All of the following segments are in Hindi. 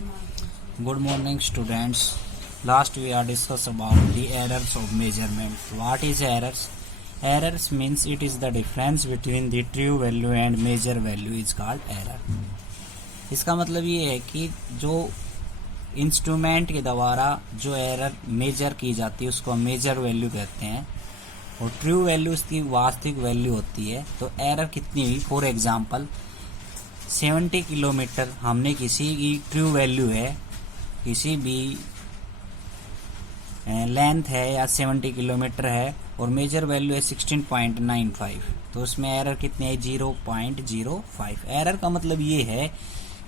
Good morning, students. Last we are discussed about the errors of measurement. What is errors? Errors means it is the difference between the true value and measure value is called error. इसका मतलब ये है कि जो इंस्ट्रूमेंट के द्वारा जो एरर मेजर की जाती है उसको हम मेजर वैल्यू कहते हैं और ट्रू वैल्यू उसकी वास्तविक वैल्यू होती है। तो एरर कितनी हुई? फॉर एग्जांपल 70 किलोमीटर हमने किसी की ट्रू वैल्यू है, किसी भी लेंथ है या 70 किलोमीटर है और मेजर वैल्यू है 16.95, तो उसमें एरर कितनी है? 0.05। एरर का मतलब ये है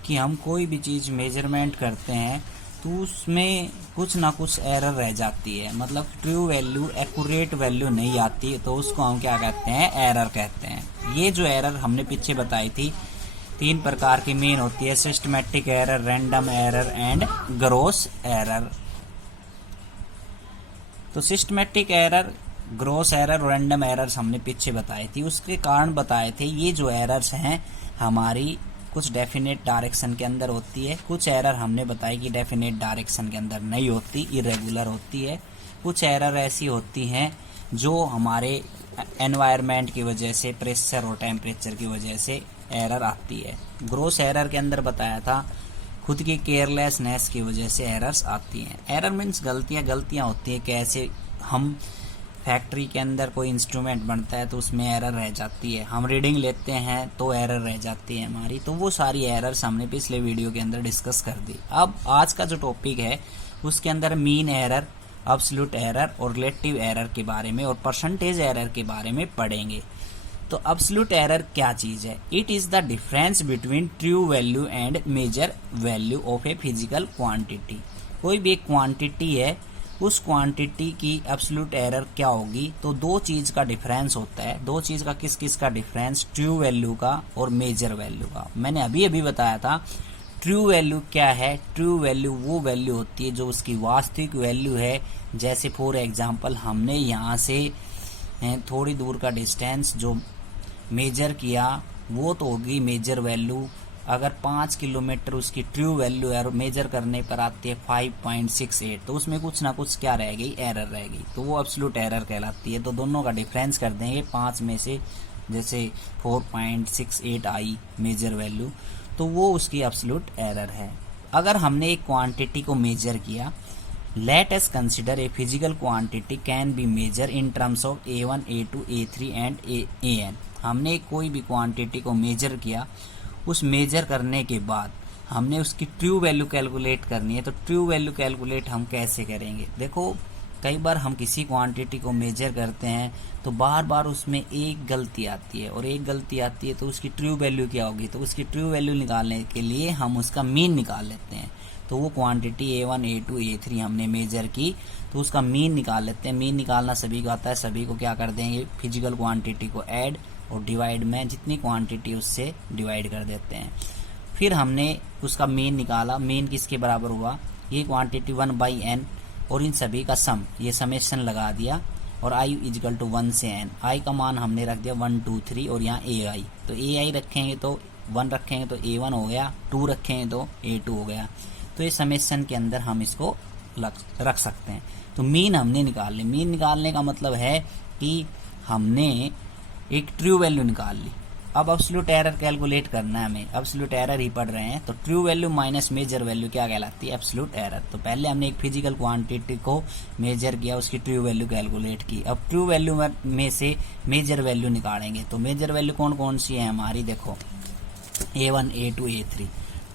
कि हम कोई भी चीज़ मेजरमेंट करते हैं तो उसमें कुछ ना कुछ एरर रह जाती है, मतलब ट्रू वैल्यू एक्यूरेट वैल्यू नहीं आती, तो उसको हम क्या कहते हैं? एरर कहते हैं। ये जो एरर हमने पीछे बताई थी 3 प्रकार की मेन होती है: systematic error, random error and gross error. तो सिस्टमैटिक एरर, ग्रॉस एरर और रैंडम एरर्स हमने पीछे बताई थी। उसके कारण बताए थे ये जो एरर्स हैं हमारी कुछ डेफिनेट डायरेक्शन के अंदर होती है, कुछ एरर हमने बताई कि डेफिनेट डायरेक्शन के अंदर नहीं होती, इरेगुलर होती है। कुछ एरर ऐसी होती हैं जो हमारे एनवायरनमेंट की वजह से, प्रेशर और टेम्परेचर की वजह से एरर आती है। ग्रॉस एरर के अंदर बताया था खुद की केयरलेसनेस की वजह से एरर्स आती हैं। एरर मीन्स गलतियां होती हैं। कैसे? हम फैक्ट्री के अंदर कोई इंस्ट्रूमेंट बनता है तो उसमें एरर रह जाती है, हम रीडिंग लेते हैं तो एरर रह जाती है हमारी। तो वो सारी एरर्स हमने पिछले वीडियो के अंदर डिस्कस कर दी। अब आज का जो टॉपिक है उसके अंदर मीन एरर, एब्सोल्यूट एरर और रिलेटिव एरर के बारे में और परसेंटेज एरर के बारे में पढ़ेंगे। तो एब्सोल्यूट एरर क्या चीज है? It is the difference between true value and measure value of a physical quantity. कोई भी एक क्वांटिटी है, उस क्वांटिटी की एब्सोल्यूट एरर क्या होगी? तो दो चीज का डिफरेंस होता है। दो चीज का किस का डिफरेंस? ट्रू वैल्यू का और मेजर वैल्यू का। मैंने अभी बताया था ट्रू वैल्यू क्या है। ट्रू वैल्यू वो वैल्यू होती है जो उसकी वास्तविक वैल्यू है। जैसे फॉर एग्जांपल हमने यहाँ से थोड़ी दूर का डिस्टेंस जो मेजर किया वो तो होगी मेजर वैल्यू। अगर 5 किलोमीटर उसकी ट्रू वैल्यू है और मेजर करने पर आती है 5.68, तो उसमें कुछ ना कुछ क्या रह गई? एरर रह गई, तो वो एब्सोल्यूट एरर कहलाती है। तो दोनों का डिफरेंस कर देंगे 5 में से, जैसे 4.68 आई मेजर वैल्यू, तो वो उसकी एब्सोल्यूट एरर है। अगर हमने एक क्वांटिटी को मेजर किया, let us consider a physical quantity can be measure in terms of A1, A2, A3 and AN। हमने कोई भी क्वांटिटी को मेजर किया, उस मेजर करने के बाद हमने उसकी ट्रू वैल्यू कैलकुलेट करनी है। तो ट्रू वैल्यू कैलकुलेट हम कैसे करेंगे? देखो, कई बार हम किसी क्वांटिटी को मेजर करते हैं तो बार बार उसमें एक गलती आती है, और एक गलती आती है तो उसकी ट्रू वैल्यू क्या होगी? तो उसकी ट्रू वैल्यू निकालने के लिए हम उसका मीन निकाल लेते हैं। तो वो क्वांटिटी A1, A2, A3 हमने मेजर की तो उसका मीन निकाल लेते हैं। मीन निकालना सभी को आता है। सभी को क्या कर देंगे? फिजिकल क्वांटिटी को ऐड और डिवाइड में जितनी क्वांटिटी उससे डिवाइड कर देते हैं। फिर हमने उसका मीन निकाला। मीन किसके बराबर हुआ? ये क्वांटिटी 1/n और इन सभी का सम, ये समेशन लगा दिया और i इजिकल टू 1 से n। i का मान हमने रख दिया 1, 2, 3 और यहाँ ai। तो ai रखेंगे तो 1 रखेंगे तो a1 हो गया, 2 रखेंगे तो a2 हो गया। तो ये समेशन के अंदर हम इसको रख सकते हैं। तो मीन हमने निकाल ली। मीन निकालने का मतलब है कि हमने एक ट्रू वैल्यू निकाल ली। अब एब्सोल्यूट एरर कैलकुलेट करना है हमें। एब्सोल्यूट एरर ही पढ़ रहे हैं तो true value minus measure value क्या कहलाती है? Absolute error. तो पहले हमने एक फिजिकल क्वांटिटी को मेजर किया, उसकी ट्रू वैल्यू कैलकुलेट की। अब ट्रू वैल्यू में से मेजर वैल्यू निकालेंगे। तो मेजर वैल्यू कौन कौन सी है हमारी? देखो A1, A2, A3,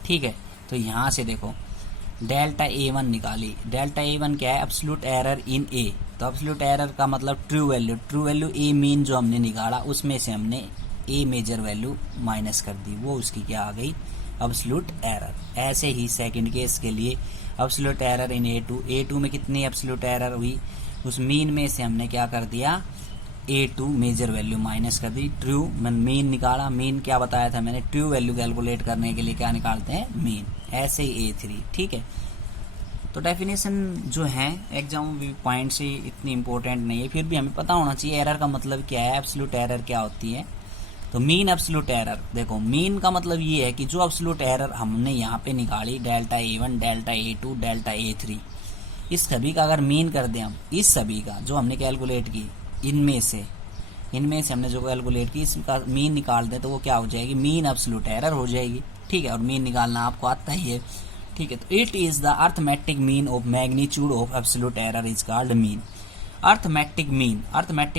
ठीक है। तो यहाँ से देखो डेल्टा A1 निकाली। डेल्टा A1 क्या है? Absolute error in A। तो एब्सोल्यूट एरर का मतलब true value. True value A mean जो हमने निकाला उसमें से हमने A मेजर वैल्यू माइनस कर दी, वो उसकी क्या आ गई? Absolute error. ऐसे ही सेकंड केस के लिए absolute error in A2। A2 में कितनी एब्सोल्यूट एरर हुई? उस मीन में से हमने क्या कर दिया? A2 मेजर वैल्यू माइनस कर दी। ट्रू मीन निकाला। मीन क्या बताया था मैंने? ट्रू वैल्यू कैलकुलेट करने के लिए क्या निकालते हैं? मीन। ऐसे ही A3, ठीक है। तो डेफिनेशन जो है एग्जाम पॉइंट से इतनी इंपॉर्टेंट नहीं है, फिर भी हमें पता होना चाहिए एरर का मतलब क्या है, एब्सोल्यूट एरर क्या होती है। तो मीन एब्सोल्यूट एरर, देखो मीन का मतलब ये है कि जो एब्सोल्यूट एरर हमने यहाँ पे निकाली delta A1, delta A2, delta A3, इस सभी का अगर मीन कर दें हम, इस सभी का जो हमने कैलकुलेट की, इनमें से हमने जो कैलकुलेट की इसका मीन निकाल दें तो वो क्या हो जाएगी, मीन एब्सोल्यूट एरर हो जाएगी। ठीक है, और मीन निकालना आपको आता ही है। ठीक है, तो it is the arithmetic mean of magnitude of absolute error is called mean. Arithmetic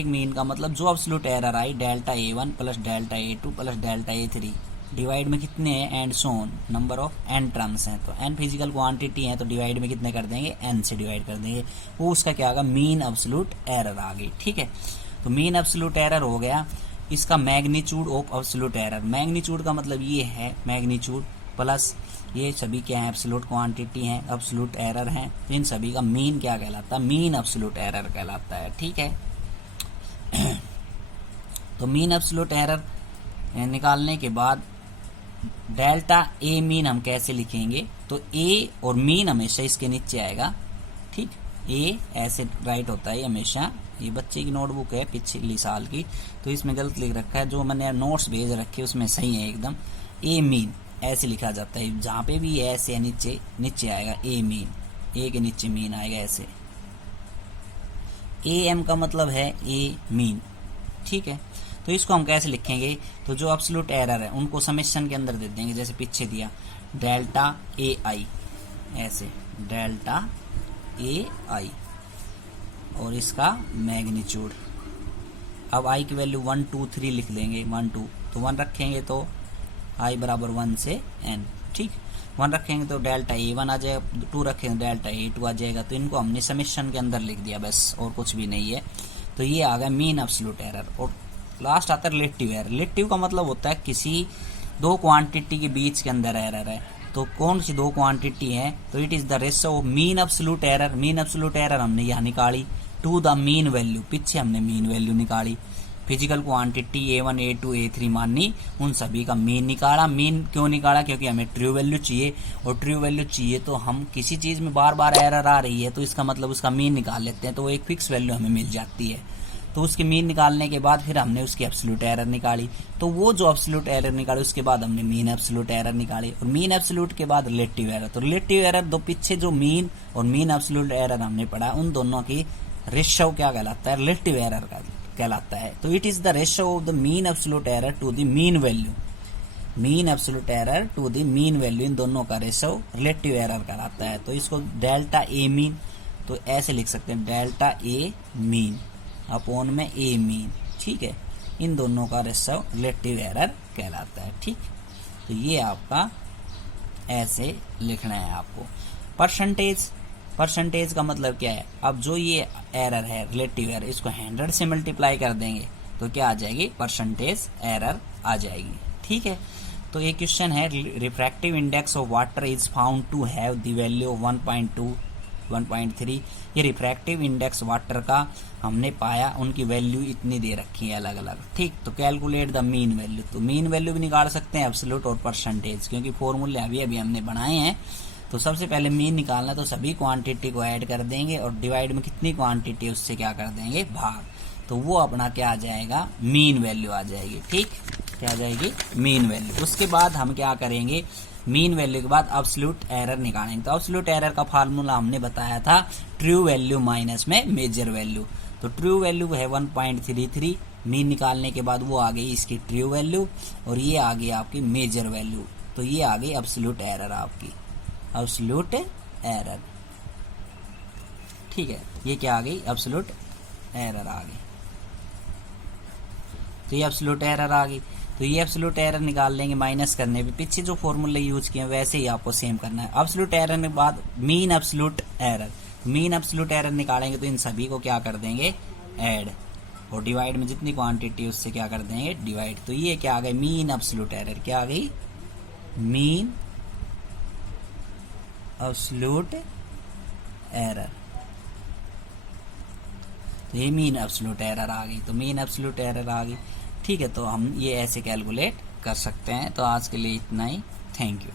mean का मतलब जो absolute error i delta A1 plus delta A2 plus delta A3 divide में कितने हैं, and so on, number of n terms हैं, तो n फिजिकल क्वांटिटी है तो डिवाइड में कितने कर देंगे, n से डिवाइड कर देंगे, वो उसका क्या होगा, मीन एब्सोल्यूट एरर आ गई। ठीक है, तो मीन एब्सोल्यूट एरर हो गया। इसका magnitude of absolute error, magnitude का मतलब ये है मैग्नीट्यूड प्लस ये सभी क्या है, एब्सोल्यूट क्वांटिटी है, एब्सोल्यूट एरर है, तो इन सभी का मीन क्या कहलाता है, मीन एब्सोल्यूट एरर कहलाता है। ठीक है, तो मीन एब्सोल्यूट एरर निकालने के बाद डेल्टा ए मीन हम कैसे लिखेंगे, तो ए और मीन हमेशा इसके नीचे आएगा। ठीक, ए ऐसे राइट होता है हमेशा, ये बच्चे की नोटबुक है पिछली साल की, तो इसमें गलत लिख रखा है, जो मैंने नोट्स भेज रखे उसमें सही है एकदम। ए मीन ऐसे लिखा जाता है, जहां पे भी ऐसे है नीचे आएगा ए मीन, ए के नीचे मीन आएगा ऐसे। ए एम का मतलब है ए मीन। ठीक है, तो इसको हम कैसे लिखेंगे, तो जो एब्सोल्यूट एरर है उनको समेशन के अंदर दे देंगे, जैसे पीछे दिया डेल्टा ए आई, ऐसे डेल्टा ए आई और इसका मैग्नीट्यूड। अब आई की वैल्यू 1 2 3 लिख देंगे, 1 2, तो 1 रखेंगे तो आई बराबर 1 से n। ठीक, 1 रखेंगे तो डेल्टा A1 आ जाएगा, 2 रखेंगे डेल्टा A2 आ जाएगा, तो इनको हमने समेशन के अंदर लिख दिया बस, और कुछ भी नहीं है। तो ये आ गया मीन एब्सोल्यूट एरर। और लास्ट आता है रिलेटिव एरर। रिलेटिव का मतलब होता है किसी दो क्वांटिटी के बीच के अंदर एरर है, तो कौन सी दो क्वांटिटी है, तो it is the ratio of mean absolute error. Mean absolute error हमने यहाँ निकाली टू द मीन वैल्यू, पीछे हमने मीन वैल्यू निकाली, physical quantity A1 A2 A3 मानी, उन सभी का मीन निकाला। मीन क्यों निकाला, क्योंकि हमें ट्रू वैल्यू चाहिए, और ट्रू वैल्यू चाहिए तो हम किसी चीज में बार बार एरर आ रही है तो इसका मतलब उसका मीन निकाल लेते हैं, तो वो एक फिक्स वैल्यू हमें मिल जाती है। तो उसके मीन निकालने के बाद फिर हमने उसकी एब्सोल्यूट एरर निकाली, तो वो जो एब्सोल्यूट एरर निकाली उसके बाद हमने मीन एब्सोल्यूट एरर निकाली, और मीन एब्सोल्यूट के बाद रिलेटिव एरर। तो रिलेटिव एरर दो पीछे जो मीन और मीन एब्सोल्यूट एरर हमने पढ़ा, उन दोनों की रेशियो क्या कहलाता है, रिलेटिव एरर का कहलाता है। तो it is the ratio of the mean absolute error to the mean value, mean absolute error to the mean value, इन दोनों का रेशियो रिलेटिव एरर कहलाता है। तो इसको डेल्टा ए मीन, तो ऐसे लिख सकते हैं डेल्टा ए मीन अपॉन में ए मीन। ठीक है, इन दोनों का रेशियो रिलेटिव एरर कहलाता है। ठीक, तो ये आपका ऐसे लिखना है आपको। परसेंटेज का मतलब क्या है, अब जो ये एरर है रिलेटिव एरर, इसको 100 से मल्टीप्लाई कर देंगे तो क्या आ जाएगी, परसेंटेज एरर आ जाएगी। ठीक है, तो एक क्वेश्चन है, refractive index of water is found to have the value of 1.2 1.3। ये रिफ्रैक्टिव इंडेक्स वाटर का हमने पाया, उनकी वैल्यू इतनी दे रखी है अलग अलग। ठीक, तो कैलकुलेट द मीन वैल्यू, तो मीन वैल्यू भी निकाल सकते हैं एब्सोल्यूट और परसेंटेज, क्योंकि फॉर्मूले अभी हमने बनाए हैं। तो सबसे पहले मीन निकालना, तो सभी क्वांटिटी को ऐड कर देंगे और डिवाइड में कितनी क्वांटिटी उससे क्या कर देंगे, भाग, तो वो अपना क्या आ जाएगा, मीन वैल्यू आ जाएगी। ठीक, क्या आ जाएगी, मीन वैल्यू। उसके बाद हम क्या करेंगे, मीन वैल्यू के बाद एब्सोल्यूट एरर निकालेंगे। तो एब्सोल्यूट एरर का फार्मूला हमने बताया था ट्रू वैल्यू माइनस में मेजर वैल्यू। तो ट्रू वैल्यू है 1.33, मीन निकालने के बाद वो आ गई इसकी ट्रू वैल्यू, और ये आ गई आपकी मेजर वैल्यू, तो ये आ गई एब्सोल्यूट एरर आपकी, एब्सोल्यूट एरर। ठीक है, ये क्या आ गई, एब्सोल्यूट एरर आ गई। तो ये एब्सोल्यूट एरर आ गई, तो ये एब्सोल्यूट एरर निकाल लेंगे माइनस करने पे, पीछे जो फॉर्मूले यूज किए वैसे ही आपको सेम करना है। एब्सोल्यूट एरर के बाद mean absolute error, mean absolute error निकालेंगे तो इन सभी को क्या कर देंगे, ऐड, और डिवाइड में जितनी क्वांटिटी उससे क्या कर देंगे, डिवाइड। तो ये क्या आ गई, मीन एब्सोल्यूट एरर, क्या आ गई, मीन एब्सोल्यूट एरर। तो ये मीन एब्सोल्यूट एरर आ गई, तो मीन एब्सोल्यूट एरर आ गई। ठीक है, तो हम ये ऐसे कैलकुलेट कर सकते हैं। तो आज के लिए इतना ही, थैंक यू।